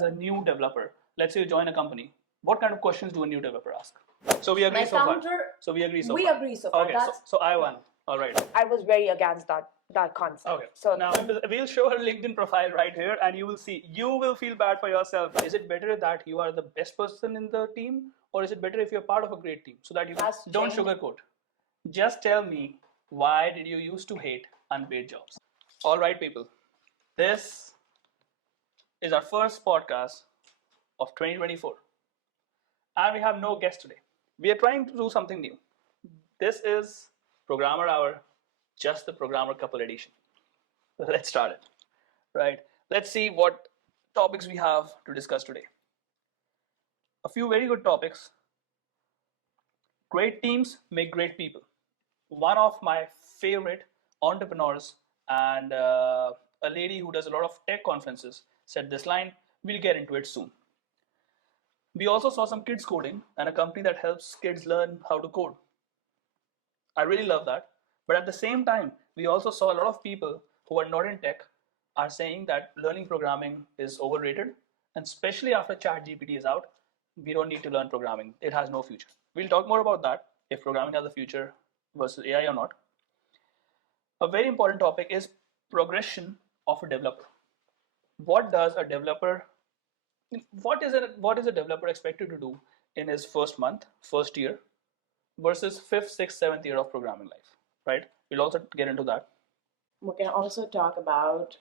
as a new developer, let's say you join a company, what kind of questions do a new developer ask? So we agree My so far. counter. So we agree so We far. agree so far. Okay, so I won. All right. I was very against that concept. Okay. So Now we'll show her LinkedIn profile right here, and you will see. You will feel bad for yourself. Is it better that you are the best person in the team, or is it better if you're part of a great team, so that you don't sugarcoat? Just tell me, why did you used to hate unpaid jobs? All right, people. This is our first podcast of 2024, and we have no guest today. We are trying to do something new. This is Programmer Hour, just the Programmer Couple Edition. Let's start it. Right? Let's see what topics we have to discuss today. A few very good topics. Great teams make great people. One of my favorite entrepreneurs and a lady who does a lot of tech conferences said this line. We'll get into it soon. We also saw some kids coding and a company that helps kids learn how to code. I really love that. But at the same time, we also saw a lot of people who are not in tech are saying that learning programming is overrated. And especially after ChatGPT is out, we don't need to learn programming. It has no future. We'll talk more about that, if programming has a future versus AI or not. A very important topic is progression of a developer. What does a developer, what is a developer expected to do in his first month, first year, versus fifth, sixth, seventh year of programming life, right? We'll also get into that. We can also talk about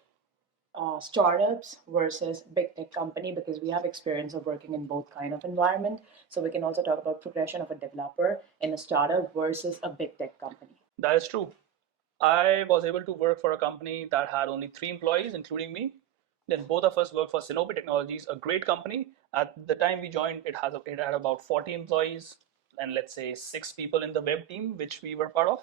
startups versus big tech company, because we have experience of working in both kind of environment. So we can also talk about progression of a developer in a startup versus a big tech company. That is true. I was able to work for a company that had only 3 employees, including me. Then both of us worked for Sinopi Technologies, a great company. At the time we joined, it had about 40 employees and let's say 6 people in the web team, which we were part of.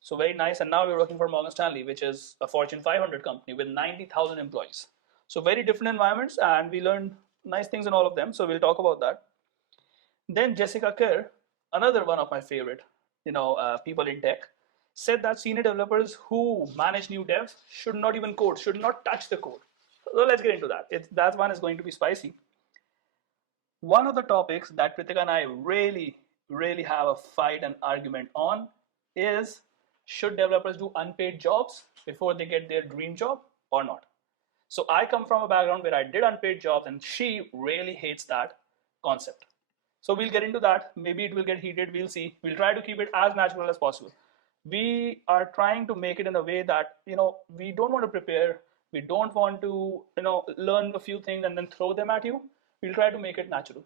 So very nice. And now we're working for Morgan Stanley, which is a Fortune 500 company with 90,000 employees. So very different environments, and we learned nice things in all of them. So we'll talk about that. Then Jessica Kerr, another one of my favorite, people in tech, said that senior developers who manage new devs should not even code, should not touch the code. So let's get into that. That one is going to be spicy. One of the topics that Kritika and I really, really have a fight and argument on is, should developers do unpaid jobs before they get their dream job or not? So I come from a background where I did unpaid jobs, and she really hates that concept. So we'll get into that. Maybe it will get heated. We'll see. We'll try to keep it as natural as possible. We are trying to make it in a way that, we don't want to prepare. We don't want to, learn a few things and then throw them at you. We'll try to make it natural.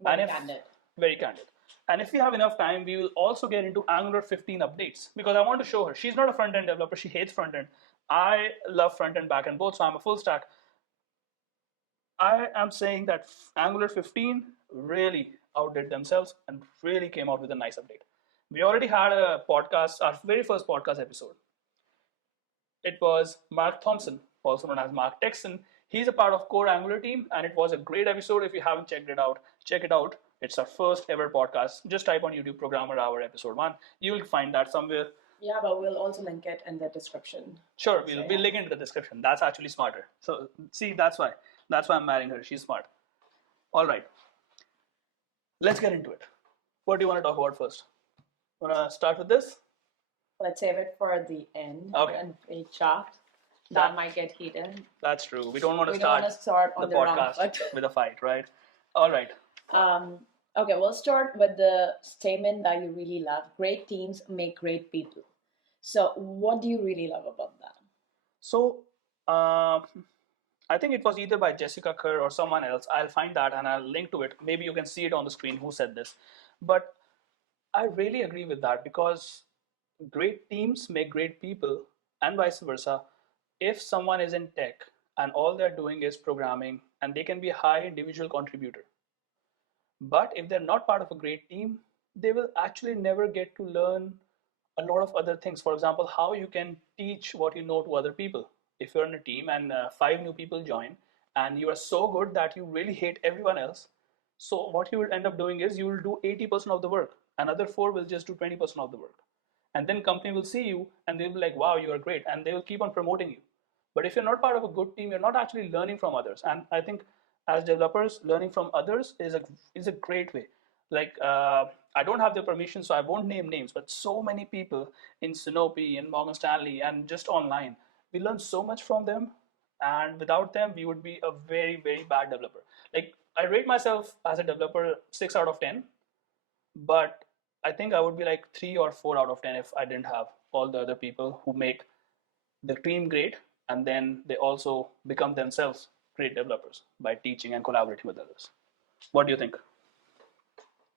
Very candid. Very candid. And if we have enough time, we will also get into Angular 15 updates, because I want to show her. She's not a front-end developer. She hates front-end. I love front-end, back-end both, so I'm a full stack. I am saying that Angular 15 really outdid themselves and really came out with a nice update. We already had a podcast, our very first podcast episode. It was Mark Thompson, also known as Mark Texan. He's a part of core Angular team, and it was a great episode. If you haven't checked it out, check it out. It's our first ever podcast. Just type on YouTube Programmer Hour episode 1. You will find that somewhere. Yeah, but we'll also link it in the description. Sure, we'll link it in the description. That's actually smarter. So see, that's why I'm marrying her. She's smart. All right. Let's get into it. What do you want to talk about first? Want to start with this? Let's save it for the end. Okay. And be chopped. That might get heated. That's true. We don't want to start on the podcast with a fight, right? All right. Okay, we'll start with the statement that you really love. Great teams make great people. So what do you really love about that? So I think it was either by Jessica Kerr or someone else. I'll find that and I'll link to it. Maybe you can see it on the screen who said this. But I really agree with that, because great teams make great people, and vice versa. If someone is in tech and all they're doing is programming, and they can be a high individual contributor, but if they're not part of a great team, they will actually never get to learn a lot of other things. For example, how you can teach what you know to other people. If you're in a team and 5 new people join, and you are so good that you really hate everyone else, so what you will end up doing is you will do 80% of the work. Another 4 will just do 20% of the work. And then company will see you and they'll be like, wow, you are great. And they will keep on promoting you. But if you're not part of a good team, you're not actually learning from others. And I think as developers, learning from others is a great way. Like I don't have the permission, so I won't name names, but so many people in Sinopi and Morgan Stanley and just online, we learn so much from them, and without them, we would be a very very bad developer. Like I rate myself as a developer 6 out of 10, but I think I would be like 3 or 4 out of 10 if I didn't have all the other people who make the team great, and then they also become themselves great developers by teaching and collaborating with others. What do you think?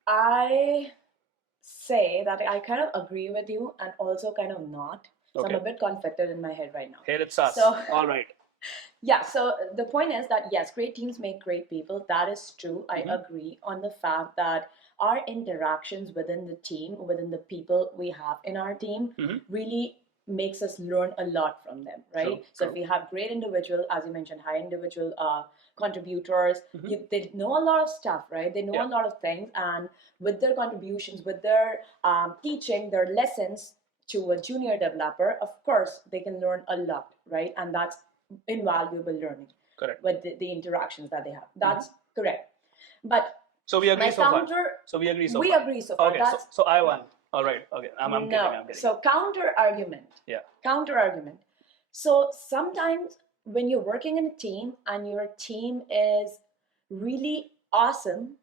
I say that I kind of agree with you and also kind of not. So I'm Okay. a bit conflicted in my head right now. Here it's us. So All right. yeah, so the point is that yes, great teams make great people. That is true. I Mhm. agree on the fact that our interactions within the team, within the people we have in our team, Mhm. really makes us learn a lot from them, right? True, So true. if we have great individual, as you mentioned, high individual contributors, they know a lot of stuff, right? They know Yeah. a lot of things, and with their contributions, with their teaching, their lessons to a junior developer, of course, they can learn a lot, right? And that's invaluable learning Correct. with the interactions that they have. That's correct. But So we agree my so far. counter, So we agree so we far. agree so far. Okay. That's So I won. All right. Okay. I'm kidding. no. I'm kidding. So counter argument. Yeah. Counter argument. So sometimes when you're working in a team and your team is really awesome,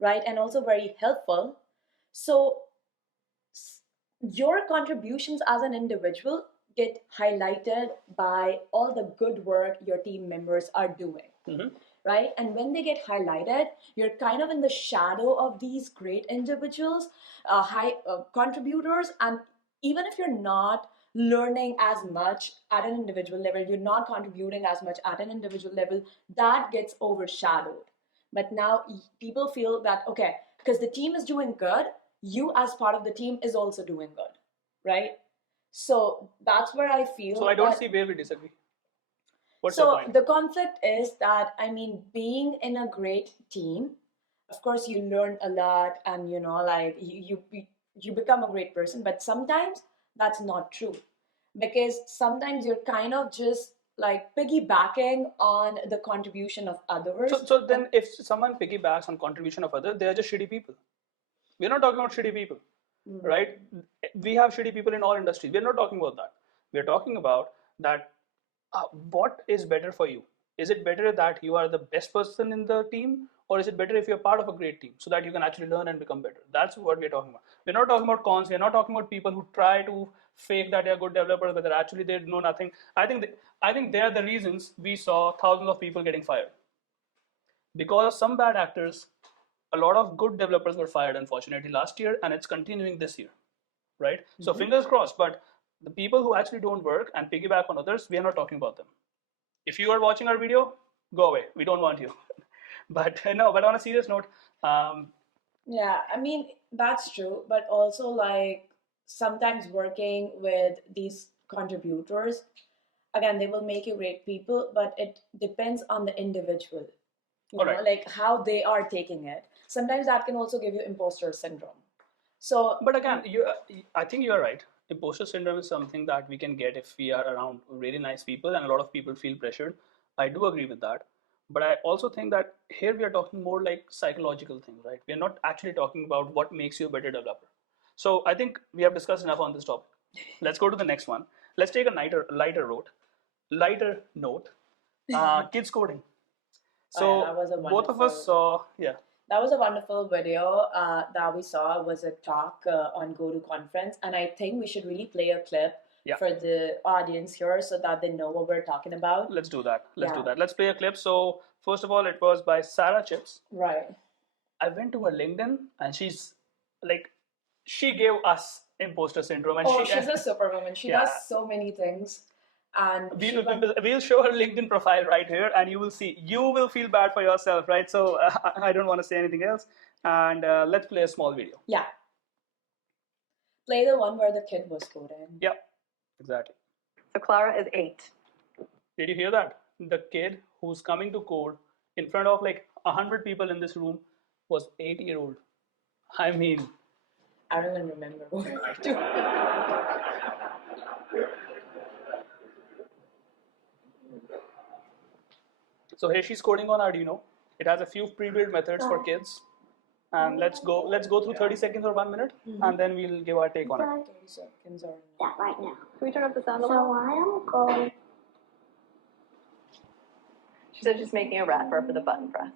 right, and also very helpful, so your contributions as an individual get highlighted by all the good work your team members are doing. Mhm. Right? And when they get highlighted, you're kind of in the shadow of these great individuals, high contributors, and even if you're not learning as much at an individual level, you're not contributing as much at an individual level, that gets overshadowed. But now people feel that, okay, because the team is doing good, you as part of the team is also doing good, right? So that's where I feel. So I don't that, see where we disagree. What's your so point? the conflict is that, I mean, being in a great team, of course you learn a lot, and like you become a great person, but sometimes that's not true, because sometimes you're kind of just like piggybacking on the contribution of others. So then, if someone piggybacks on contribution of others, they are just shitty people. We're not talking about shitty people, right? We have shitty people in all industries. We're not talking about that. We're talking about that. What is better for you? Is it better that you are the best person in the team, or is it better if you're part of a great team so that you can actually learn and become better? That's what we're talking about. We're not talking about cons. We're not talking about people who try to fake that they're good developers, but they're actually they know nothing. I think they are the reasons we saw thousands of people getting fired because of some bad actors. A lot of good developers were fired, unfortunately, last year, and it's continuing this year, right? So fingers crossed. But the people who actually don't work and piggyback on others, we are not talking about them. If you are watching our video, go away. We don't want you. But no. But on a serious note, Yeah, I mean, that's true, but also like sometimes working with these contributors, again, they will make you great people, but it depends on the individual, Alright. like how they are taking it. Sometimes that can also give you imposter syndrome. So, but again, I think you are right. Imposter syndrome is something that we can get if we are around really nice people, and a lot of people feel pressured. I do agree with that. But I also think that here we are talking more like psychological things, right? We are not actually talking about what makes you a better developer. So I think we have discussed enough on this topic. Let's go to the next one. Let's take a lighter note. Kids coding. So that was a both of us wonderful. saw, yeah. That was a wonderful video that we saw. It was a talk on Go to Conference, and I think we should really play a clip Yeah. for the audience here so that they know what we're talking about. Let's do that. Let's do Yeah. that. Let's play a clip. So first of all, it was by Sarah Chips. Right. I went to her LinkedIn, and she's like, she gave us imposter syndrome, and Oh, she's a superwoman. She Yeah. does so many things. And we'll show her LinkedIn profile right here, and you will see. You will feel bad for yourself, right? So I don't want to say anything else. And let's play a small video. yeah. Play the one where the kid was coding. Yeah, exactly. So Clara is 8. Did you hear that? The kid who's coming to code in front of like 100 people in this room was 8-year-old. I mean, I don't even remember what we were doing. so here she's coding on Arduino. It has a few pre-built methods for kids. And let's go through 30 seconds or 1 minute, and then we'll give our take on it. 30 seconds or that right now. Can we turn up the sound a So little? I am going. She said she's making a wrapper for the button press.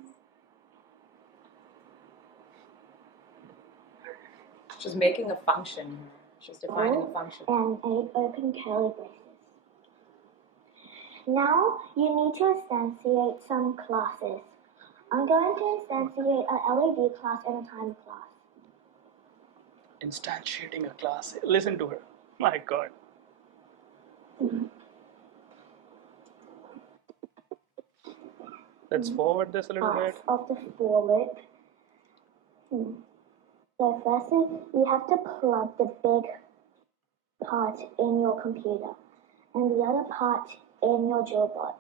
she's making a function here. She's defining a function. And 8 open curly braces. Now you need to instantiate some classes. I'm going to instantiate a LED class and a timer class. Instantiating a class. Listen to her. My God. Let's forward this a little bit. Parts of the forward. So firstly, you have to plug the big part in your computer and the other part in your jailbot.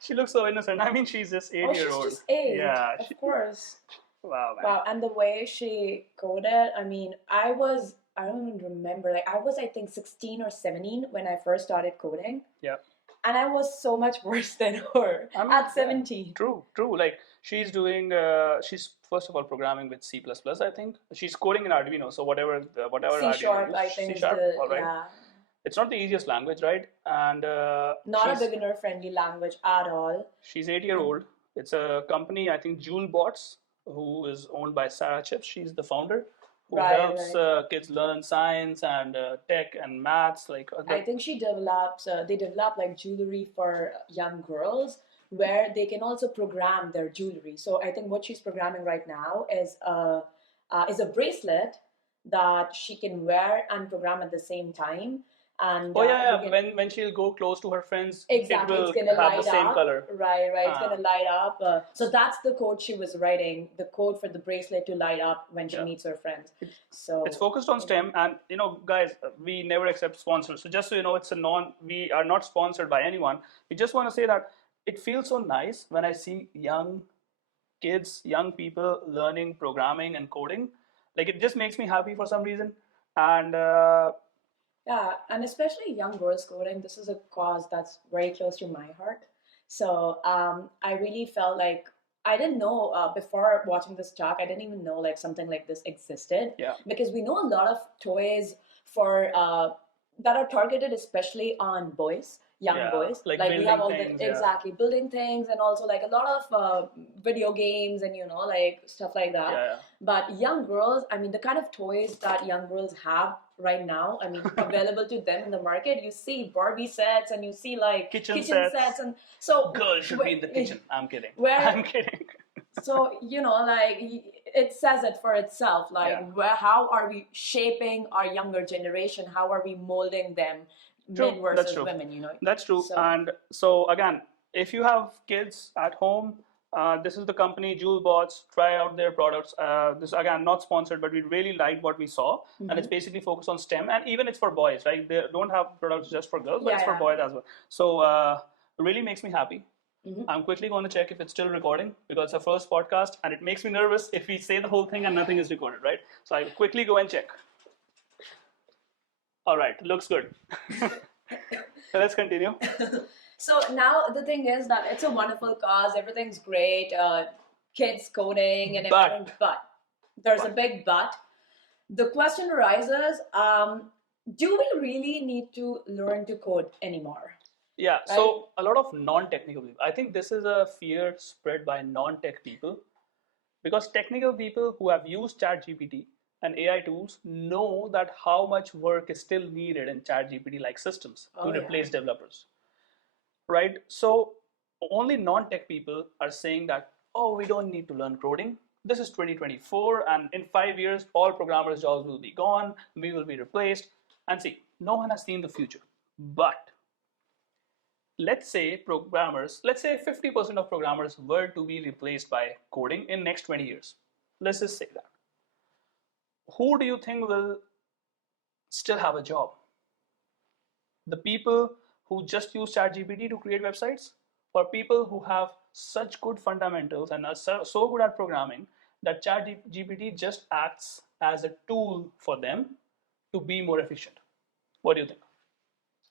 She looks so innocent. I mean, she's just 8 Oh, year she's old. just 8. Yeah. Of course. Wow, man. Wow, and the way she coded, I mean, I don't even remember, like, I was, I think, 16 or 17 when I first started coding. Yeah. And I was so much worse than her I mean, at 17. True. Like, she's doing, she's first of all programming with C++, I think. She's coding in Arduino, so whatever Arduino C Sharp, is, I think, C is Sharp, the, all right. yeah. It's not the easiest language, right? And Not a she's, beginner-friendly language at all. she's 8 year old. It's a company, I think, Bots, who is owned by Sarah Chips. She's the founder, who Right, helps kids learn science and tech and maths. Like, I think they develop like jewelry for young girls where they can also program their jewelry. So I think what she's programming right now is a bracelet that she can wear and program at the same time. And oh yeah, we can- when she'll go close to her friends, exactly, it it's will gonna have light the same up. color. Right, it's Ah. gonna light up. So that's the code she was writing, the code for the bracelet to light up when she Yeah. meets her friends. So It's focused on STEM, and guys, we never accept sponsors. So just so you know, we are not sponsored by anyone. We just want to say that it feels so nice when I see young kids, young people learning programming and coding. Like, it just makes me happy for some reason. And yeah, and especially young girls coding, this is a cause that's very close to my heart. So I really felt like I didn't know before watching this talk, I didn't even know like something like this existed. Yeah. Because we know a lot of toys for that are targeted especially on boys, young Yeah, boys. like we have all building things, the yeah. exactly building things, and also like a lot of video games and like stuff like that. yeah. But young girls, I mean, the kind of toys that young girls have right now, I mean, available to them in the market, you see Barbie sets and you see like Kitchen sets. sets. And so Girls should be in the kitchen. I'm kidding. Where- I'm kidding. So like it says it for itself. Like, Yeah. how are we shaping our younger generation? How are we molding them, True, men that's versus true. women? That's true. So- And so again, if you have kids at home, this is the company Bots. Try out their products. This again not sponsored, but we really liked what we saw, and it's basically focused on STEM, and even it's for boys, right? They don't have products just for girls, but it's for Yeah. boys as well. So it really makes me happy. I'm quickly going to check if it's still recording because it's our first podcast, and it makes me nervous if we say the whole thing and nothing is recorded, right? So I'll quickly go and check. All right, looks good. So let's continue. So now the thing is that it's a wonderful cause. Everything's great. Kids coding and But- everything. But there's a big but. The question arises: do we really need to learn to code anymore? Yeah, so a lot of non-technical people. I think this is a fear spread by non-tech people because technical people who have used ChatGPT and AI tools know that how much work is still needed in ChatGPT like systems Oh, to yeah. replace developers. Right? So only non-tech people are saying that, oh, we don't need to learn coding. This is 2024, and in 5 years, all programmers' jobs will be gone. We will be replaced. And see, no one has seen the future. But let's say 50% of programmers were to be replaced by coding in next 20 years. Let's just say that. Who do you think will still have a job? The people who just use ChatGPT to create websites, or people who have such good fundamentals and are so good at programming that ChatGPT just acts as a tool for them to be more efficient? What do you think?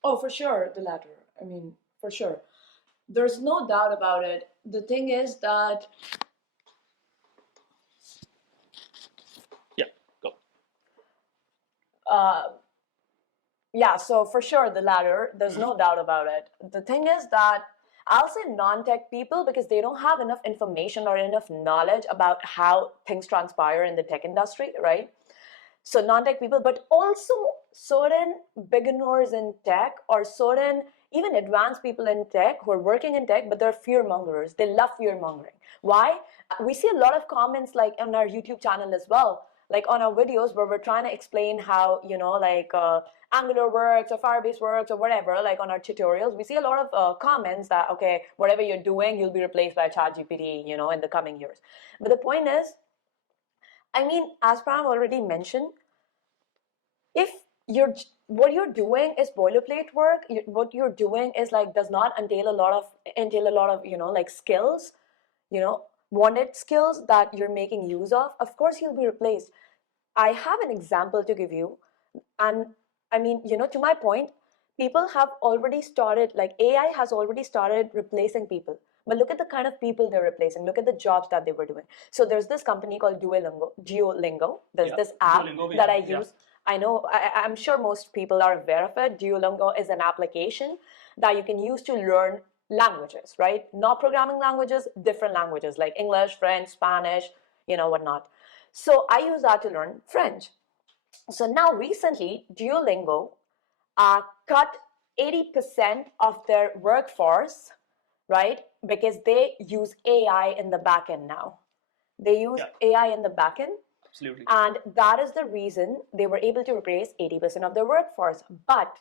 Oh, for sure, the latter. I mean, for sure. There's no doubt about it. The thing is that Yeah, go. uh, yeah, so for sure the latter, there's no doubt about it. The thing is that I'll say non-tech people because they don't have enough information or enough knowledge about how things transpire in the tech industry, right? So non-tech people, but also certain beginners in tech or certain even advanced people in tech who are working in tech, but they're fear mongers. They love fear mongering. Why? We see a lot of comments like on our YouTube channel as well, like on our videos where we're trying to explain how, like Angular works or Firebase works or whatever, like on our tutorials, we see a lot of comments that, okay, whatever you're doing, you'll be replaced by ChatGPT, in the coming years. But the point is, I mean, as Pram already mentioned, if what you're doing is boilerplate work, what you're doing is like does not entail a lot of like skills, wanted skills that you're making use of course you'll be replaced. I have an example to give you, and I mean, to my point, people have already started, like AI has already started replacing people. But look at the kind of people they're replacing. Look at the jobs that they were doing. So there's this company called Duolingo. There's this app Duolingo, that I yeah. use. I know, I'm sure most people are aware of it. Duolingo is an application that you can use to learn languages, right? Not programming languages, different languages like English, French, Spanish, whatnot. So I use that to learn French. So now recently, Duolingo cut 80% of their workforce, right? Because they use AI in the backend now. They use AI in the backend. Absolutely. And that is the reason they were able to replace 80% of their workforce. But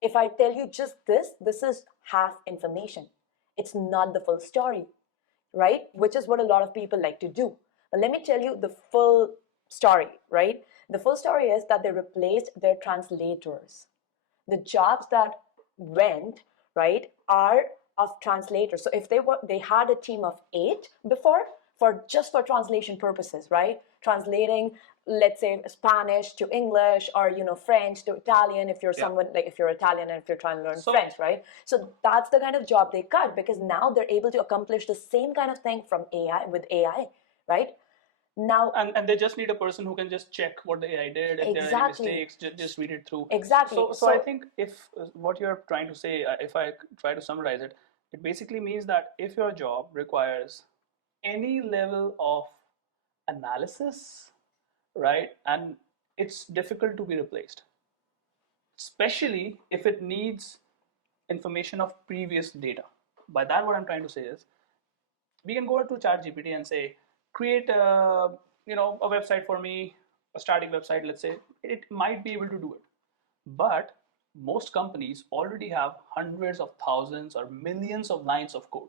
if I tell you just this is half information. It's not the full story, right? Which is what a lot of people like to do. But let me tell you the full story, right? The full story is that they replaced their translators. The jobs that went, right, are of translators. So if they had a team of 8 before, for translation purposes, right? Translating, let's say, Spanish to English, or French to Italian, if you're someone like, if you're Italian and if you're trying to learn French, right? So that's the kind of job they cut, because now they're able to accomplish the same kind of thing from AI with AI, right? Now, and they just need a person who can just check what the AI did. If there are any exactly. mistakes, just read it through. Exactly. So I think if what you're trying to say, if I try to summarize it, it basically means that if your job requires any level of analysis, right, and it's difficult to be replaced, especially if it needs information of previous data. By that, what I'm trying to say is, we can go to ChatGPT and say, create a website for me, a static website, let's say. It might be able to do it, but most companies already have hundreds of thousands or millions of lines of code.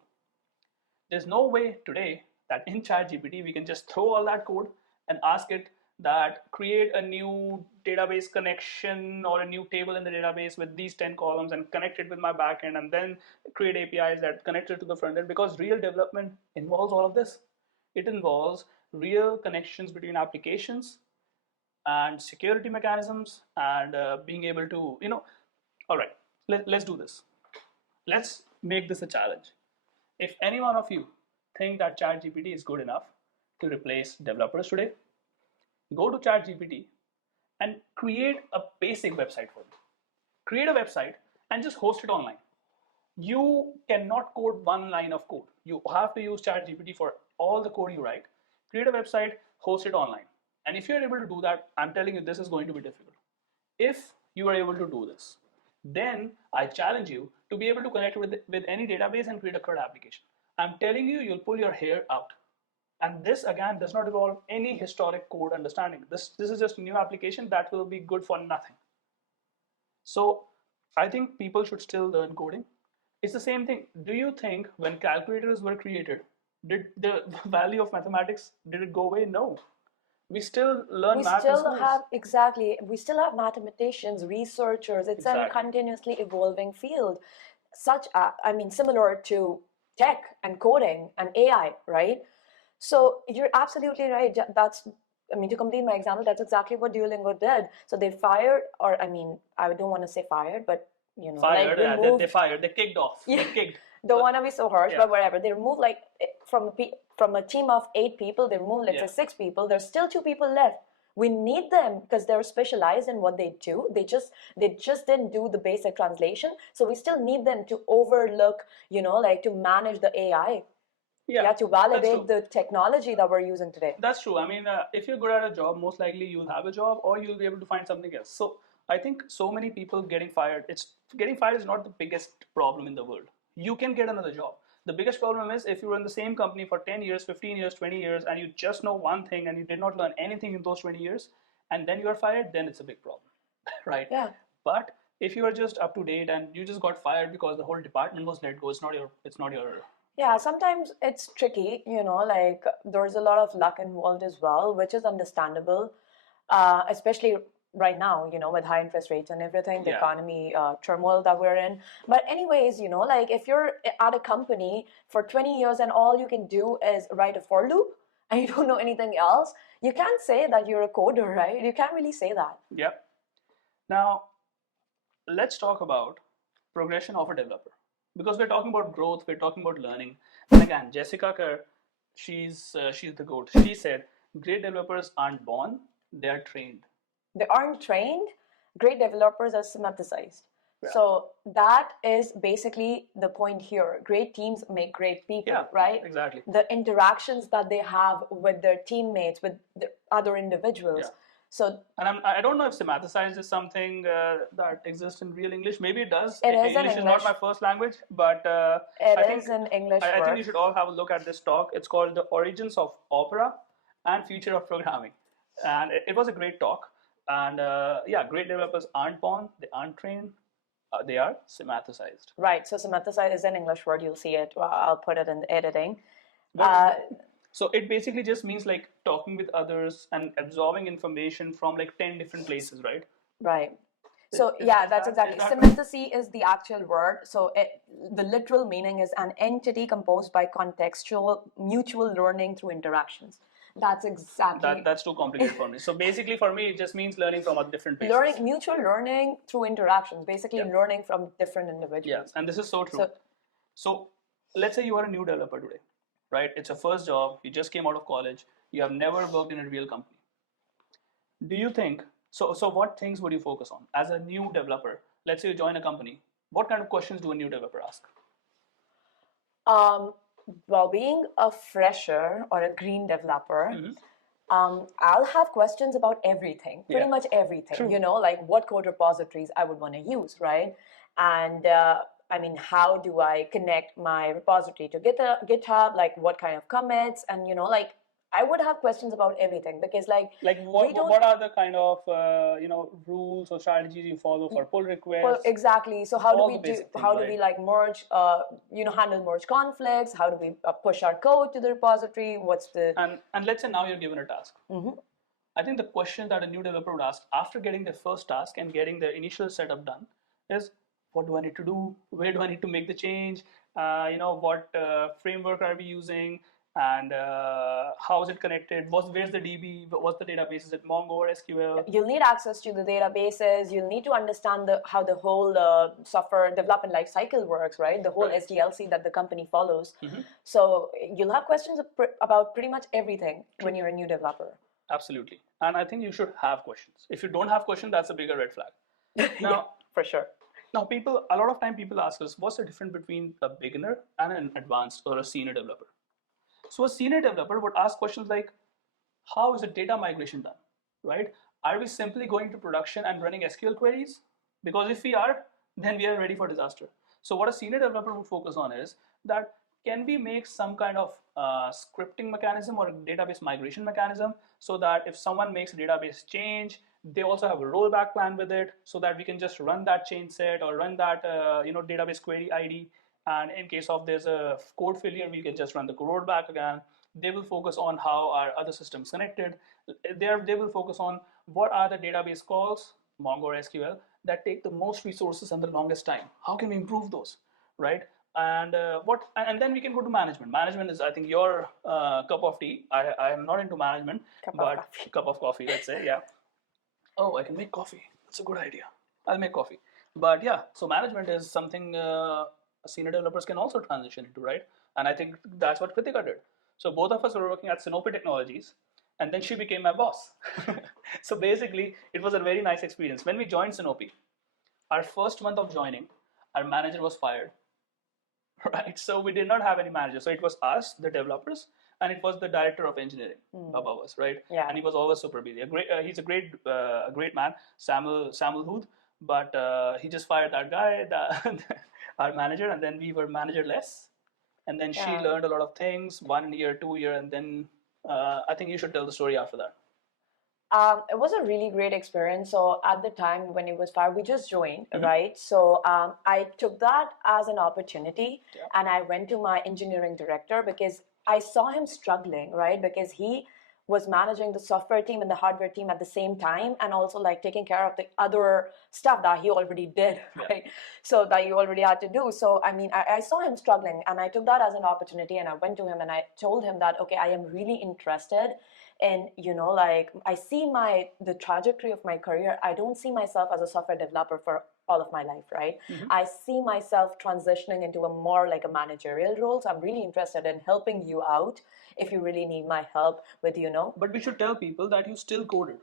There's no way today that in ChatGPT we can just throw all that code and ask it that create a new database connection or a new table in the database with these 10 columns and connect it with my backend, and then create APIs that connect it to the front end, because real development involves all of this. It involves real connections between applications and security mechanisms, and being able to, all right, let's do this. Let's make this a challenge. If any one of you think that ChatGPT is good enough to replace developers today, go to ChatGPT and create a basic website for me. Create a website and just host it online. You cannot code one line of code. You have to use ChatGPT for all the code you write. Create a website, host it online. And if you're able to do that, I'm telling you, this is going to be difficult. If you are able to do this, then I challenge you to be able to connect with any database and create a CRUD application. I'm telling you, you'll pull your hair out. And this again does not involve any historic code understanding. This is just a new application that will be good for nothing. So I think people should still learn coding. It's the same thing. Do you think when calculators were created, did the value of mathematics, did it go away? No. We still learn we math in still schools. have exactly we still have mathematicians, researchers. It's a Exactly. continuously evolving field, I mean, similar to tech and coding and AI, right? So you're absolutely right. That's, I mean, to complete my example, that's exactly what Duolingo did. So they fired, or I mean, I don't want to say fired, but Fired, yeah, removed. they fired, they kicked off. Yeah. They kicked. Don't want to be so harsh, Yeah. but whatever. They remove like from a team of 8 people, they remove let's say 6 people. There's still 2 people left. We need them because they're specialized in what they do. They just didn't do the basic translation, so we still need them to overlook, like to manage the AI. Yeah, To validate the technology that we're using today. That's true. I mean, if you're good at a job, most likely you'll have a job or you'll be able to find something else. So I think so many people getting fired, getting fired is not the biggest problem in the world. You can get another job. The biggest problem is if you're in the same company for 10 years, 15 years, 20 years, and you just know one thing and you did not learn anything in those 20 years, and then you are fired, then it's a big problem, right? Yeah. But if you are just up to date and you just got fired because the whole department was let go, it's not your. Yeah, sometimes it's tricky, like there's a lot of luck involved as well, which is understandable, especially right now, with high interest rates and everything, the economy turmoil that we're in. But anyways, like if you're at a company for 20 years and all you can do is write a for loop and you don't know anything else, you can't say that you're a coder, right? You can't really say that. Yep. Now, let's talk about progression of a developer. Because we're talking about growth, we're talking about learning. And again, Jessica Kerr, she's the GOAT. She said, great developers aren't born, they are trained. They aren't trained. Great developers are symmathesized. Yeah. So that is basically the point here. Great teams make great people, right? Exactly. The interactions that they have with their teammates, with the other individuals. Yeah. So, and I don't know if symmathesized is something that exists in real English. Maybe it does. It is English is not my first language, but I think an English I think you should all have a look at this talk. It's called The Origins of Opera and Future of Programming. And it was a great talk. And great developers aren't born, they aren't trained, they are symmathesized. Right, so symmathesized is an English word. You'll see it. I'll put it in the editing. So it basically just means like talking with others and absorbing information from like 10 different places, right? Right. So that's exactly. Symmetry is the actual word. So the literal meaning is an entity composed by contextual mutual learning through interactions. That's exactly. That's too complicated for me. So basically for me, it just means learning from a different places. Mutual learning through interactions, basically learning from different individuals. Yes, and this is so true. So let's say you are a new developer today. Right? It's your first job, you just came out of college, you have never worked in a real company. Do you think, so what things would you focus on? As a new developer, let's say you join a company, what kind of questions do a new developer ask? Well, being a fresher or a green developer, I'll have questions about everything, pretty much everything, True. Like what code repositories I would want to use, right? And I mean, how do I connect my repository to GitHub? Like, what kind of commits? And like, I would have questions about everything because, like what are the kind of rules or strategies you follow for pull requests? Well, exactly. So how do we like merge? Handle merge conflicts. How do we push our code to the repository? What's the and let's say now you're given a task. I think the question that a new developer would ask after getting their first task and getting their initial setup done is, what do I need to do? Where do I need to make the change? What framework are we using? And how is it connected? Where's the DB? What's the database? Is it Mongo or SQL? You'll need access to the databases. You'll need to understand how the whole software development life cycle works, right? The whole SDLC that the company follows. So you'll have questions about pretty much everything when you're a new developer. Absolutely. And I think you should have questions. If you don't have questions, that's a bigger red flag. Now, for sure. Now, a lot of time people ask us, what's the difference between a beginner and an advanced or a senior developer? So a senior developer would ask questions like, how is the data migration done, right? Are we simply going to production and running SQL queries? Because if we are, then we are ready for disaster. So what a senior developer would focus on is that, can we make some kind of scripting mechanism or a database migration mechanism so that if someone makes a database change, they also have a rollback plan with it so that we can just run that change set or run that database query ID. And in case of there's a code failure, we can just run the rollback again. They will focus on how our other systems connected. They will focus on what are the database calls, Mongo or SQL, that take the most resources and the longest time. How can we improve those, right? And then we can go to management. Management is, I think, your cup of tea. I am not into management, cup of coffee, let's say, yeah. Oh, I can make coffee. That's a good idea. I'll make coffee. But yeah, so management is something senior developers can also transition into, right? And I think that's what Kritika did. So both of us were working at Sinopi Technologies, and then she became my boss. So basically, it was a very nice experience. When we joined Sinopi, our first month of joining, our manager was fired, right? So we did not have any manager. So it was us, the developers, and it was the director of engineering above us, right? Yeah. And he was always super busy. He's a great man, Samuel Hood. But he just fired that guy, our manager, and then we were managerless. And then she Yeah. learned a lot of things, 1 year, 2 year, and then I think you should tell the story after that. It was a really great experience. So at the time when it was fired, we just joined, right? So I took that as an opportunity, and I went to my engineering director because I saw him struggling, right? Because he was managing the software team and the hardware team at the same time, and also like taking care of the other stuff that he already did, right? So that you already had to do. So I mean, I saw him struggling, and I took that as an opportunity, and I went to him and I told him that, okay, I am really interested. And like I see the trajectory of my career. I don't see myself as a software developer for all of my life, right? I see myself transitioning into a more like a managerial role. So I'm really interested in helping you out if you really need my help with But we should tell people that you still coded.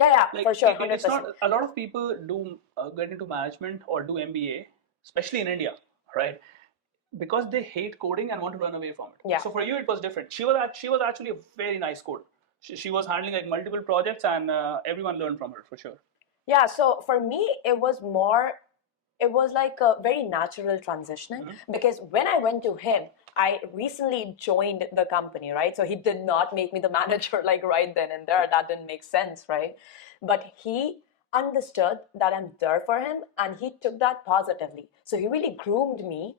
Yeah, Like for sure, it's 100%. not a lot of people do get into management or do MBA, especially in India, right? Because they hate coding and want to run away from it. Yeah. So for you, it was different. She was actually a very nice coder. She was handling like multiple projects, and everyone learned from her for sure. Yeah, so for me, it was like a very natural transitioning because when I went to him, I recently joined the company, right? So he did not make me the manager like right then and there. That didn't make sense, right? But he understood that I'm there for him and he took that positively. So he really groomed me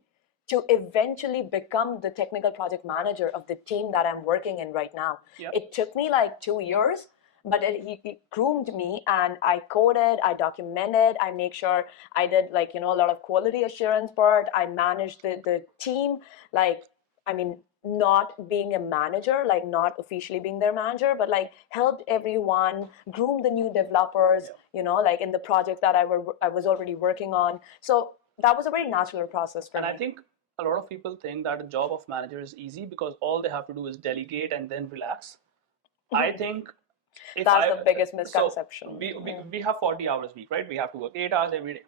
to eventually become the technical project manager of the team that I'm working in right now. Yep. It took me like 2 years, but he groomed me and I coded, I documented, I make sure I did like, a lot of quality assurance part. I managed the team, like, I mean, not being a manager, like not officially being their manager, but like helped everyone, groomed the new developers, like in the project that I was already working on. So that was a very natural process for And me. I think a lot of people think that the job of manager is easy because all they have to do is delegate and then relax. I think if That's the biggest misconception. So we have 40 hours a week, right? We have to work 8 hours every day.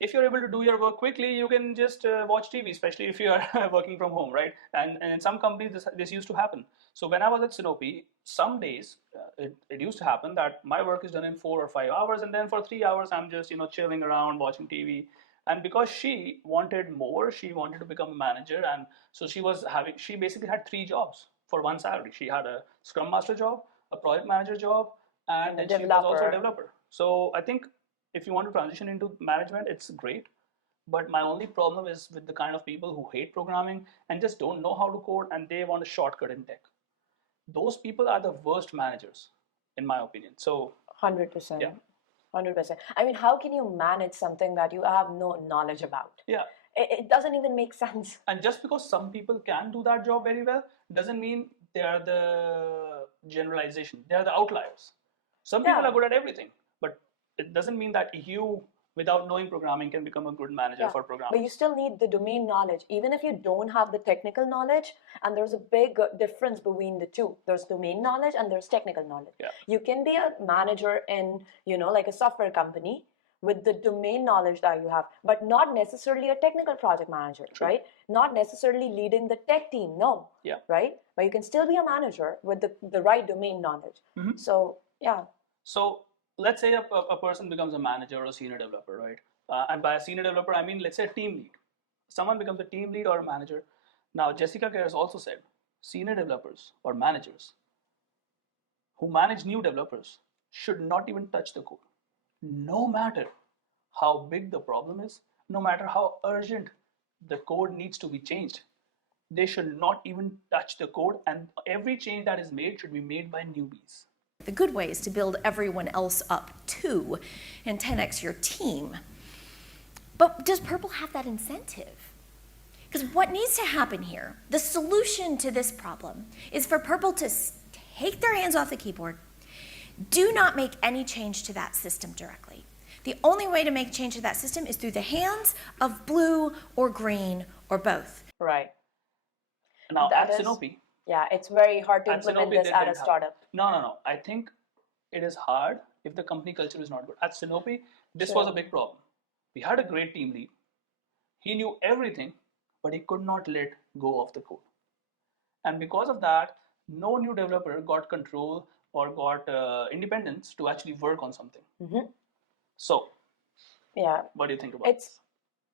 If you're able to do your work quickly, you can just watch TV, especially if you are working from home, right? And in some companies, this used to happen. So when I was at Sinopi, some days it used to happen that my work is done in 4 or 5 hours, and then for 3 hours I'm just chilling around watching TV. And because she wanted more, she wanted to become a manager, and so she basically had 3 jobs for one salary. She had a Scrum Master job, a project manager job, and then she was also a developer. So I think if you want to transition into management, it's great. But my only problem is with the kind of people who hate programming and just don't know how to code and they want a shortcut in tech. Those people are the worst managers, in my opinion. So 100%. yeah. 100%. I mean, how can you manage something that you have no knowledge about? Yeah. It doesn't even make sense. And just because some people can do that job very well doesn't mean they are the generalization. They are the outliers. Some people are good at everything, but it doesn't mean that you, without knowing programming, can become a good manager for programming. But you still need the domain knowledge, even if you don't have the technical knowledge. And there's a big difference between the two. There's domain knowledge and there's technical knowledge. Yeah. You can be a manager in, like a software company with the domain knowledge that you have, but not necessarily a technical project manager, right? Not necessarily leading the tech team, no. Yeah. Right? But you can still be a manager with the right domain knowledge. So, yeah. So let's say a person becomes a manager or a senior developer, right? And by a senior developer, I mean, let's say a team lead. Someone becomes a team lead or a manager. Now, Jessica Kerr has also said senior developers or managers who manage new developers should not even touch the code. No matter how big the problem is, no matter how urgent the code needs to be changed, they should not even touch the code, and every change that is made should be made by newbies. The good way is to build everyone else up too and 10x your team. But does Purple have that incentive? Because what needs to happen here, the solution to this problem, is for Purple to take their hands off the keyboard. Do not make any change to that system directly. The only way to make change to that system is through the hands of blue or green or both. Right. Now That at is- Sanofi, Yeah, it's very hard to at implement Sanofi this they at a didn't have. startup. No. I think it is hard if the company culture is not good. At Sanofi, this was a big problem. We had a great team lead. He knew everything, but he could not let go of the code. And because of that, no new developer got control or got independence to actually work on something. So, Yeah, what do you think about it's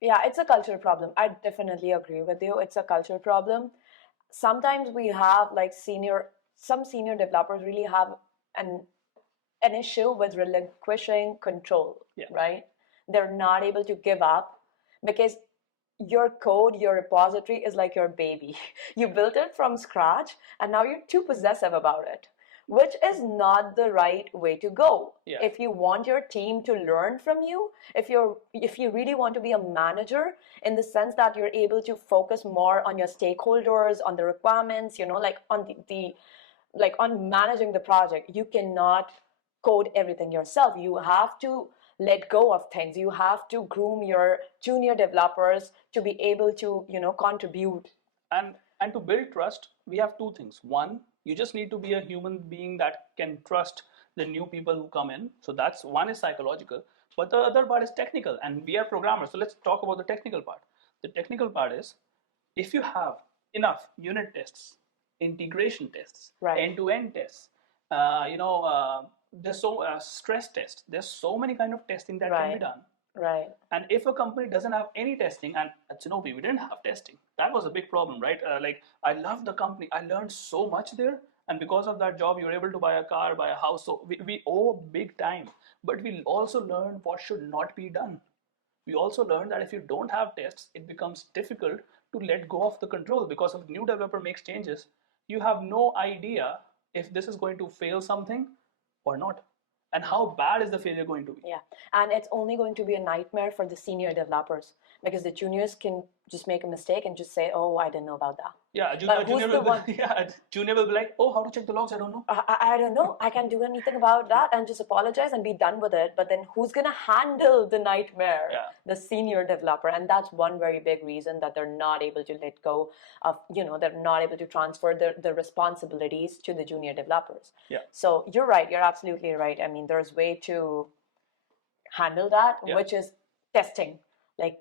it's a cultural problem. I definitely agree with you. It's a cultural problem. Sometimes we have like some senior developers really have an issue with relinquishing control, right? They're not able to give up because your code, your repository is like your baby. You built it from scratch and now you're too possessive about it, which is not the right way to go. If you want your team to learn from you, if you really want to be a manager in the sense that you're able to focus more on your stakeholders, on the requirements, like on the like on managing the project, you cannot code everything yourself. You have to let go of things. You have to groom your junior developers to be able to contribute. And to build trust, we have two things. One, you just need to be a human being that can trust the new people who come in. So that's one is psychological, but the other part is technical, and we are programmers. So let's talk about the technical part. The technical part is if you have enough unit tests, integration tests, end-to-end tests, there's so stress tests. There's so many kind of testing that can be done. Right. And if a company doesn't have any testing, and at Sanofi we didn't have testing, that was a big problem, right? Like I love the company, I learned so much there, and because of that job, you're able to buy a car, buy a house. So we owe big time, but we also learn what should not be done. We also learned that if you don't have tests, it becomes difficult to let go of the control because if a new developer makes changes, you have no idea if this is going to fail something or not. And how bad is the failure going to be? Yeah, and it's only going to be a nightmare for the senior developers because the juniors can just make a mistake and just say, "Oh, I didn't know about that." Yeah, junior will be, junior will be like, "Oh, how to check the logs? I don't know. I don't know. I can't do anything about that," and just apologize and be done with it. But then who's gonna handle the nightmare? The senior developer, and that's one very big reason that they're not able to let go of. They're not able to transfer the responsibilities to the junior developers. So you're right. You're absolutely right. I mean, there's way to handle that, which is testing, like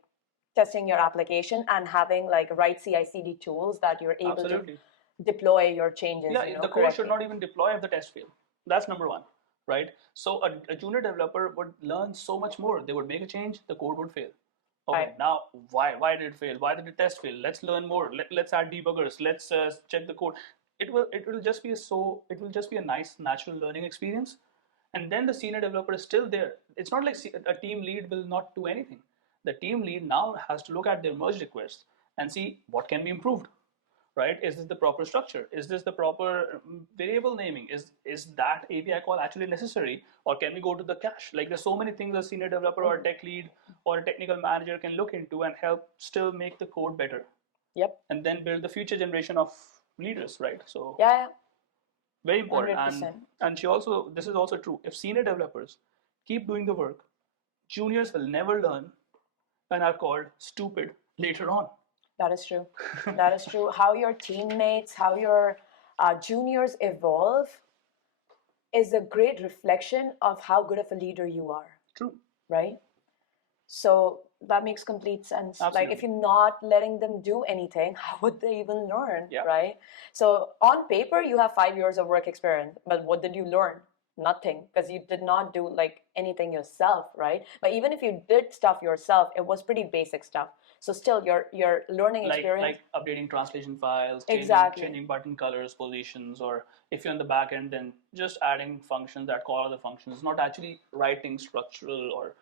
testing your application and having like right CI/CD tools that you're able to deploy your changes. Yeah, the code should not even deploy if the test fail. That's number one, right? So a junior developer would learn so much more. They would make a change, the code would fail. Okay, now why did it fail? Why did the test fail? Let's learn more. Let's add debuggers. Let's check the code. It will just be a nice natural learning experience. And then the senior developer is still there. It's not like a team lead will not do anything. The team lead now has to look at their merge requests and see what can be improved, right? Is this the proper structure? Is this the proper variable naming? Is that API call actually necessary? Or can we go to the cache? Like there's so many things a senior developer or a tech lead or a technical manager can look into and help still make the code better. And then build the future generation of leaders, right? So very important. 100%. And this is also true. If senior developers keep doing the work, juniors will never learn and are called stupid later on. That is true. That is true. How your teammates, how your juniors evolve is a great reflection of how good of a leader you are. True. Right? So that makes complete sense. Absolutely. Like if you're not letting them do anything, how would they even learn? Yeah. Right? So on paper, you have 5 years of work experience, but what did you learn? Nothing, because you did not do like anything yourself, right? But even if you did stuff yourself, it was pretty basic stuff. So still your learning experience, like updating translation files, changing button colors, positions, or if you're on the back end, then just adding functions that call other functions, not actually writing structural or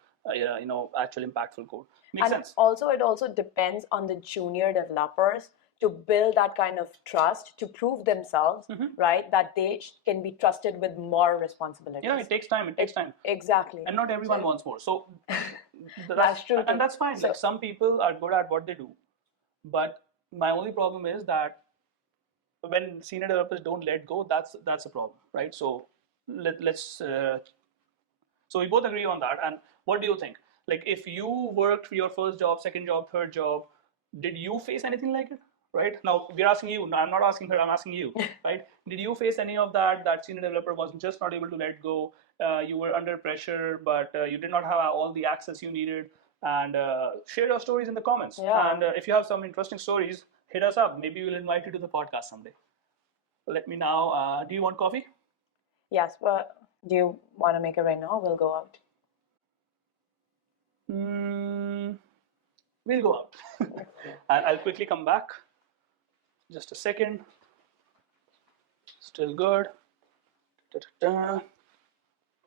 actual impactful code. Makes sense. Also it also depends on the junior developers to build that kind of trust, to prove themselves, right, that they can be trusted with more responsibilities. Yeah, it takes time. Exactly. And not everyone wants more. So that's true. And that's fine. Like some people are good at what they do, but my only problem is that when senior developers don't let go, that's a problem, right? So let's. So we both agree on that. And What do you think? Like, if you worked for your first job, second job, third job, did you face anything like it? Right now, we're asking you. No, I'm not asking her. I'm asking you. Right? Did you face any of that? That senior developer was just not able to let go. You were under pressure, but you did not have all the access you needed. And share your stories in the comments. Yeah. And if you have some interesting stories, hit us up. Maybe we'll invite you to the podcast someday. Let me now. Do you want coffee? Yes, but do you want to make it right now? We'll go out. We'll go out. I'll quickly come back. Just a second. Still good. Da-da-da.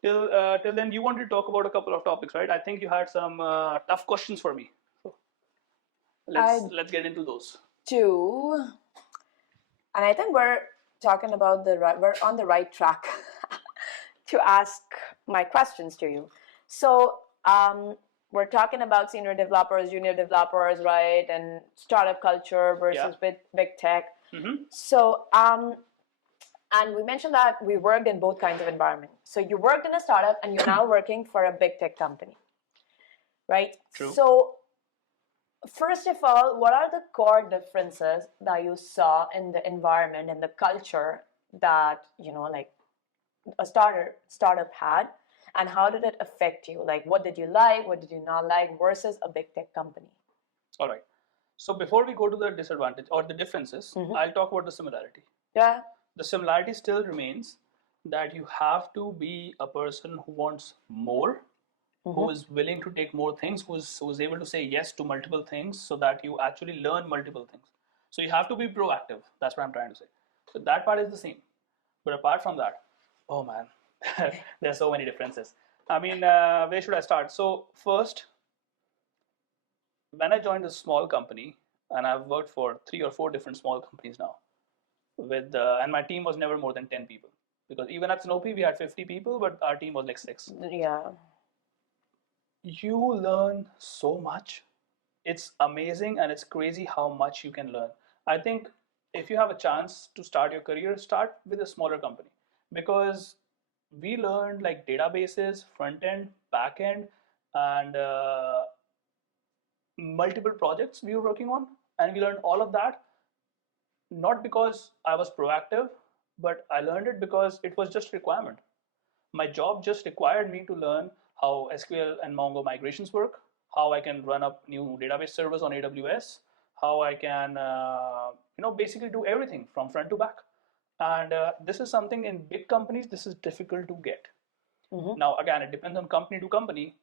Till then, you wanted to talk about a couple of topics, right? I think you had some tough questions for me. So let's get into those. Two, and I think we're talking about we're on the right track to ask my questions to you. So we're talking about senior developers, junior developers, right, and startup culture versus big tech. So and we mentioned that we worked in both kinds of environment. So you worked in a startup and you're now working for a big tech company, right? True. So first of all, what are the core differences that you saw in the environment and the culture that, like a startup had, and how did it affect you? Like, what did you like, what did you not like versus a big tech company? All right. So before we go to the disadvantage or the differences, I'll talk about the similarity. Yeah. The similarity still remains that you have to be a person who wants more, who is willing to take more things, who is able to say yes to multiple things so that you actually learn multiple things. So you have to be proactive. That's what I'm trying to say. So that part is the same. But apart from that, oh man, there's so many differences. I mean, where should I start? So first, when I joined a small company, and I've worked for 3 or 4 different small companies now, and my team was never more than 10 people, because even at Sanofi we had 50 people, but our team was like 6. Yeah. You learn so much. It's amazing and it's crazy how much you can learn. I think if you have a chance to start your career, start with a smaller company, because we learned like databases, front end, back end, and multiple projects we were working on, and we learned all of that not because I was proactive, but I learned it because it was just requirement. My job just required me to learn how SQL and Mongo migrations work, how I can run up new database servers on AWS, how I can basically do everything from front to back. And this is something in big companies, this is difficult to get. Now again, it depends on company to company.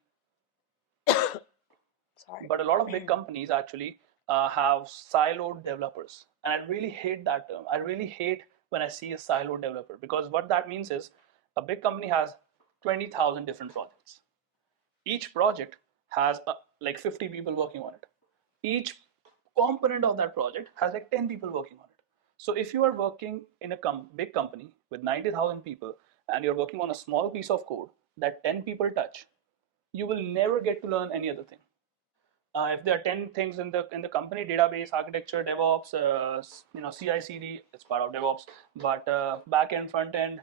Sorry. But a lot of big companies actually have siloed developers. And I really hate that term. I really hate when I see a siloed developer, because what that means is a big company has 20,000 different projects. Each project has like 50 people working on it. Each component of that project has like 10 people working on it. So if you are working in a big company with 90,000 people and you're working on a small piece of code that 10 people touch, you will never get to learn any other thing. If there are 10 things in the company, database, architecture, DevOps, CI/CD, it's part of DevOps, but back end, front end,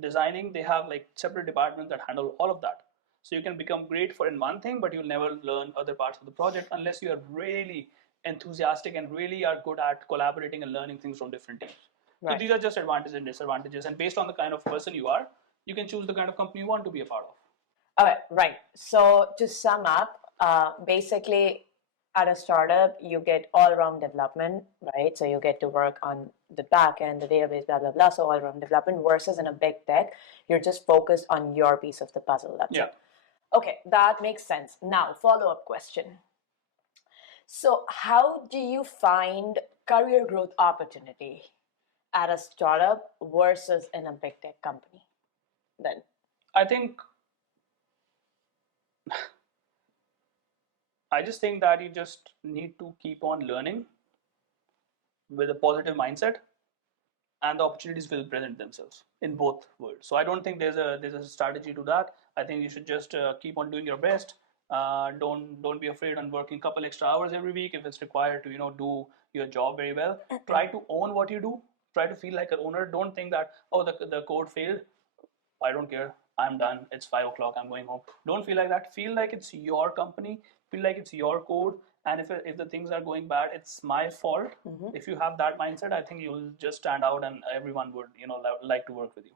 designing, they have like separate departments that handle all of that. So you can become great for in one thing, but you'll never learn other parts of the project unless you are really enthusiastic and really are good at collaborating and learning things from different teams. Right. So these are just advantages and disadvantages, and based on the kind of person you are, you can choose the kind of company you want to be a part of. All right, right. So to sum up, basically at a startup, you get all-around development, right? So you get to work on the back end, the database, blah, blah, blah. So all-around development versus in a big tech, you're just focused on your piece of the puzzle. That's it. Okay, that makes sense. Now, follow-up question. So how do you find career growth opportunity at a startup versus in a big tech company then? I just think that you just need to keep on learning with a positive mindset, and the opportunities will present themselves in both worlds. So I don't think there's a strategy to that. I think you should just keep on doing your best. Don't be afraid on working a couple extra hours every week if it's required to do your job very well. Try to own what you do. Try to feel like an owner. Don't think that, oh, the code failed, I don't care, I'm done, it's 5 o'clock, I'm going home. Don't feel like that. Feel like it's your company, feel like it's your code, and if the things are going bad, it's my fault. If you have that mindset, I think you'll just stand out and everyone would, like to work with you.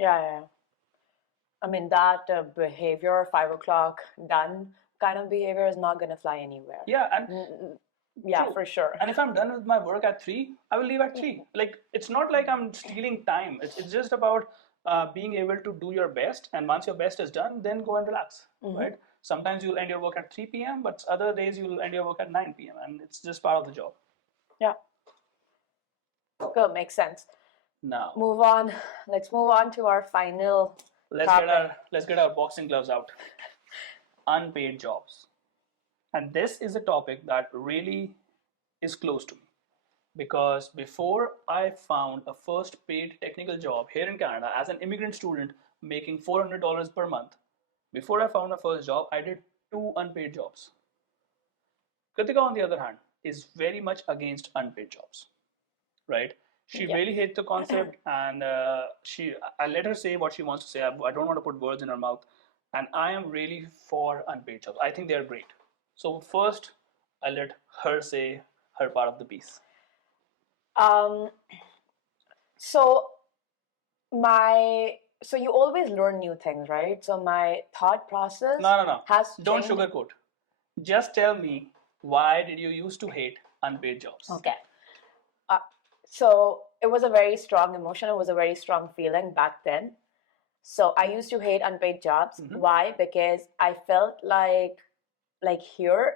Yeah. I mean, that behavior, 5 o'clock done kind of behavior is not going to fly anywhere. Yeah, and Yeah, true. for sure. And if I'm done with my work at 3, I will leave at 3. Like, it's not like I'm stealing time. It's just about being able to do your best. And once your best is done, then go and relax, right? Sometimes you'll end your work at 3 p.m., but other days you'll end your work at 9 p.m. And it's just part of the job. Yeah. Good, makes sense. Now, Move on. Let's move on to our final topic. let's get our boxing gloves out. Unpaid jobs. And this is a topic that really is close to me, because before I found a first paid technical job here in Canada as an immigrant student making $400 per month, before I found my first job, I did 2 unpaid jobs. Kritika, on the other hand, is very much against unpaid jobs, right? She Yeah. really hates the concept, and I let her say what she wants to say. I don't want to put words in her mouth, and I am really for unpaid jobs. I think they are great. So first, I let her say her part of the piece. So so you always learn new things, right? So my thought process No. has Don't changed. sugarcoat. Just tell me, why did you used to hate unpaid jobs? Okay. So it was a very strong emotion. It was a very strong feeling back then. So I used to hate unpaid jobs. Why? Because I felt like here,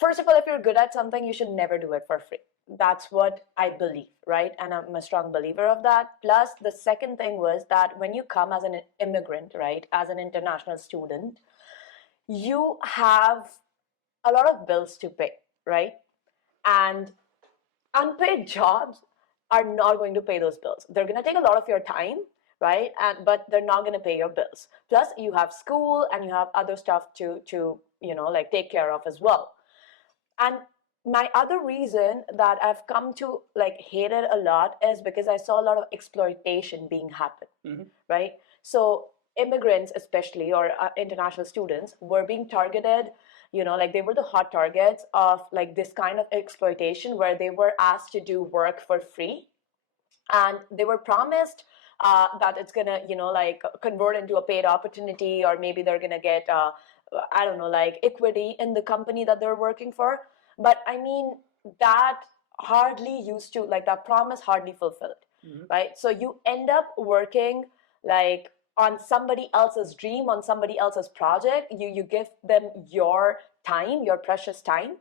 first of all, if you're good at something, you should never do it for free. That's what I believe, right? And I'm a strong believer of that. Plus, the second thing was that when you come as an immigrant, right, as an international student, you have a lot of bills to pay, right? And unpaid jobs are not going to pay those bills. They're going to take a lot of your time, right? But they're not going to pay your bills. Plus, you have school and you have other stuff to like take care of as well. And my other reason that I've come to like hate it a lot is because I saw a lot of exploitation being happen, right? So immigrants, especially, or international students, were being targeted. Like they were the hot targets of like this kind of exploitation where they were asked to do work for free, and they were promised that it's gonna like convert into a paid opportunity, or maybe they're gonna get I don't know, like equity in the company that they're working for. But I mean, that hardly used to, like, that promise hardly fulfilled, right? So you end up working like on somebody else's dream, on somebody else's project. You give them your time, your precious time,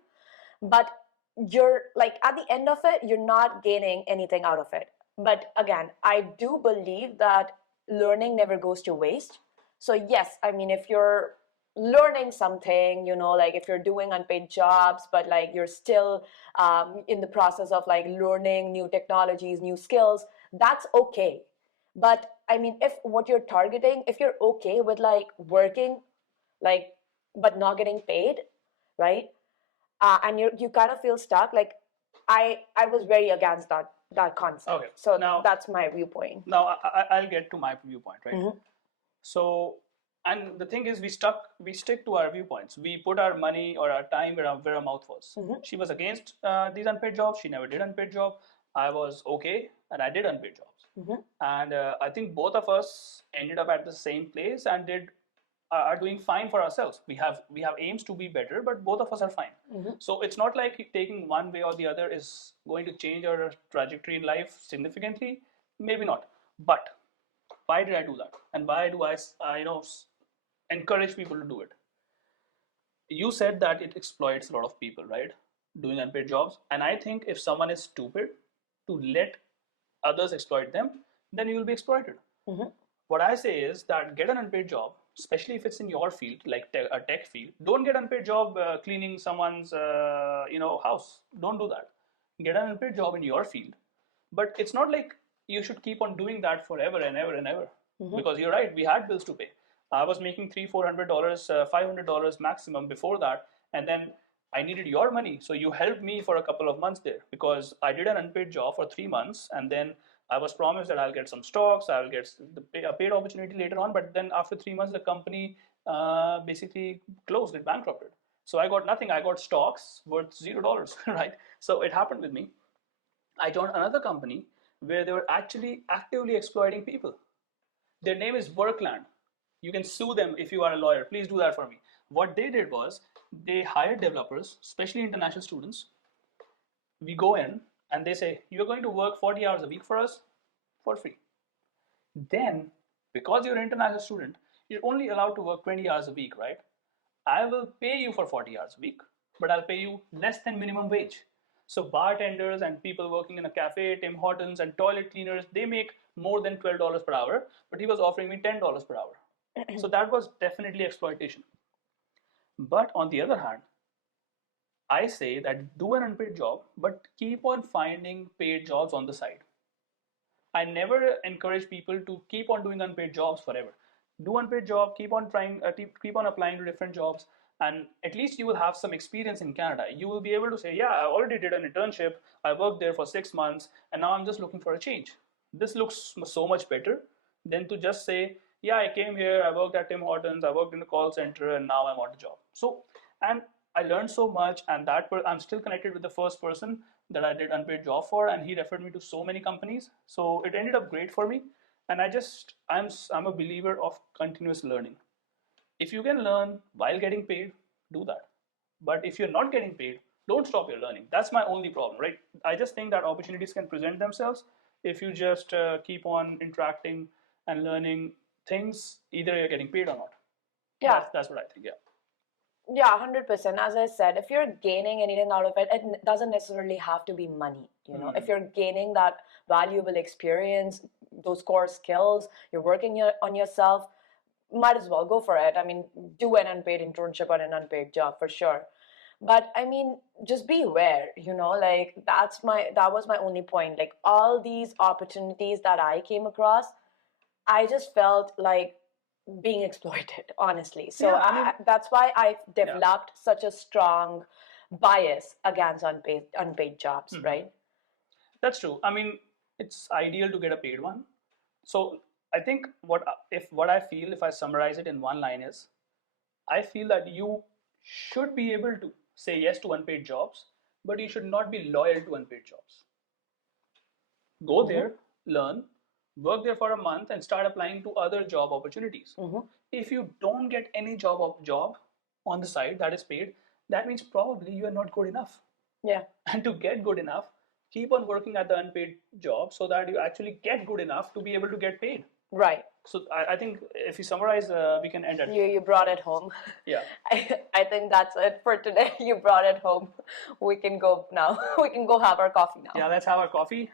but you're like, at the end of it, you're not gaining anything out of it. But again, I do believe that learning never goes to waste. So yes, I mean, if you're learning something, like if you're doing unpaid jobs, but like you're still in the process of like learning new technologies, new skills, that's okay. But I mean, if what you're targeting, if you're okay with like working, like, but not getting paid, right? And you kind of feel stuck. Like, I was very against that concept. Okay. So Now, that's my viewpoint. Now I'll get to my viewpoint, right? So, and the thing is, we stick to our viewpoints. We put our money or our time where our mouth was. She was against these unpaid jobs. She never did unpaid job. I was okay, and I did unpaid jobs. And I think both of us ended up at the same place and are doing fine for ourselves. We have aims to be better, but both of us are fine. So it's not like taking one way or the other is going to change our trajectory in life significantly. Maybe not. But why did I do that? And why do I encourage people to do it? You said that it exploits a lot of people, right? Doing unpaid jobs. And I think if someone is stupid to let others exploit them, then you will be exploited. What I say is that get an unpaid job, especially if it's in your field, like a tech field. Don't get an unpaid job cleaning someone's house. Don't do that. Get an unpaid job in your field. But it's not like you should keep on doing that forever and ever and ever. Because you're right, we had bills to pay. I was making $300-$400, $500 maximum before that, and then I needed your money, so you helped me for a couple of months there, because I did an unpaid job for 3 months, and then I was promised that I'll get some stocks, I'll get a paid opportunity later on, but then after 3 months, the company basically closed, it bankrupted. So I got nothing. I got stocks worth $0, right? So it happened with me. I joined another company where they were actually actively exploiting people. Their name is Workland. You can sue them if you are a lawyer. Please do that for me. What they did was they hired developers, especially international students. We go in and they say, you're going to work 40 hours a week for us for free. Then, because you're an international student, you're only allowed to work 20 hours a week, right? I will pay you for 40 hours a week, but I'll pay you less than minimum wage. So bartenders and people working in a cafe, Tim Hortons and toilet cleaners, they make more than $12 per hour, but he was offering me $10 per hour. So that was definitely exploitation. But on the other hand, I say that do an unpaid job, but keep on finding paid jobs on the side. I never encourage people to keep on doing unpaid jobs forever. Do unpaid job, keep on trying, keep on applying to different jobs, and at least you will have some experience in Canada. You will be able to say, yeah, I already did an internship, I worked there for 6 months, and now I'm just looking for a change. This looks so much better than to just say, yeah, I came here, I worked at Tim Hortons, I worked in the call center, and now I'm on the job. So, and I learned so much, and I'm still connected with the first person that I did unpaid job for, and he referred me to so many companies. So it ended up great for me, and I'm a believer of continuous learning. If you can learn while getting paid, do that. But if you're not getting paid, don't stop your learning. That's my only problem, right? I just think that opportunities can present themselves if you just keep on interacting and learning things, either you're getting paid or not. Yeah. That's what I think. Yeah. Yeah, 100%. As I said, if you're gaining anything out of it, it doesn't necessarily have to be money. You know, if you're gaining that valuable experience, those core skills, you're working on yourself, might as well go for it. I mean, do an unpaid internship or an unpaid job for sure. But I mean, just be aware, you know, like that was my only point. Like all these opportunities that I came across, I just felt like being exploited, honestly. So Yeah, I mean, that's why I developed such a strong bias against unpaid jobs, right? That's true. I mean, it's ideal to get a paid one. So I think what I feel, if I summarize it in one line, is I feel that you should be able to say yes to unpaid jobs, but you should not be loyal to unpaid jobs. Go there, learn, work there for a month, and start applying to other job opportunities. If you don't get any job on the side that is paid, that means probably you are not good enough. Yeah. And to get good enough, keep on working at the unpaid job so that you actually get good enough to be able to get paid. Right. So I think if you summarize, we can end it. You brought it home. Yeah. I think that's it for today. You brought it home. We can go now. We can go have our coffee now. Yeah, let's have our coffee.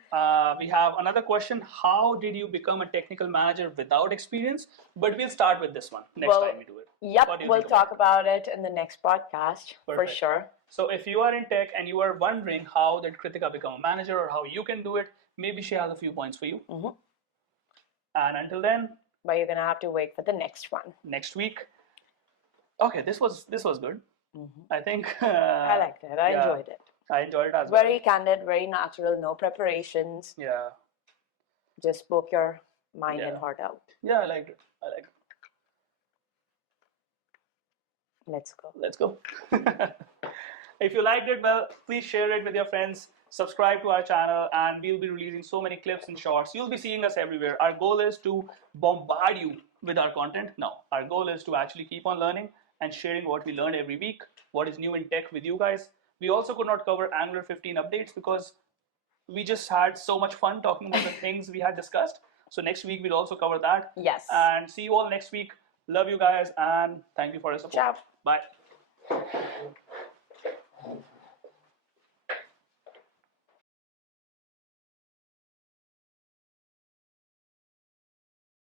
We have another question. How did you become a technical manager without experience? But we'll start with this one next time we do it. Yep, What do you we'll think talk about it in the next podcast for Perfect. sure. So if you are in tech and you are wondering how did Kritika become a manager or how you can do it, maybe she has a few points for you. And until then, But you're gonna have to wait for the next one. next week. Okay, this was good. I think I liked it. I enjoyed it. I enjoyed it as well. Very candid, very natural, no preparations. Yeah. Just spoke your mind and Yeah. heart out. Yeah, I liked it. Let's go. Let's go. If you liked it, well, please share it with your friends. Subscribe to our channel, and we'll be releasing so many clips and shorts. You'll be seeing us everywhere. Our goal is to bombard you with our content. No, our goal is to actually keep on learning and sharing what we learn every week, what is new in tech with you guys. We also could not cover Angular 15 updates because we just had so much fun talking about the things we had discussed. So next week we'll also cover that. Yes. And see you all next week. Love you guys, and thank you for your support. Ciao. Bye.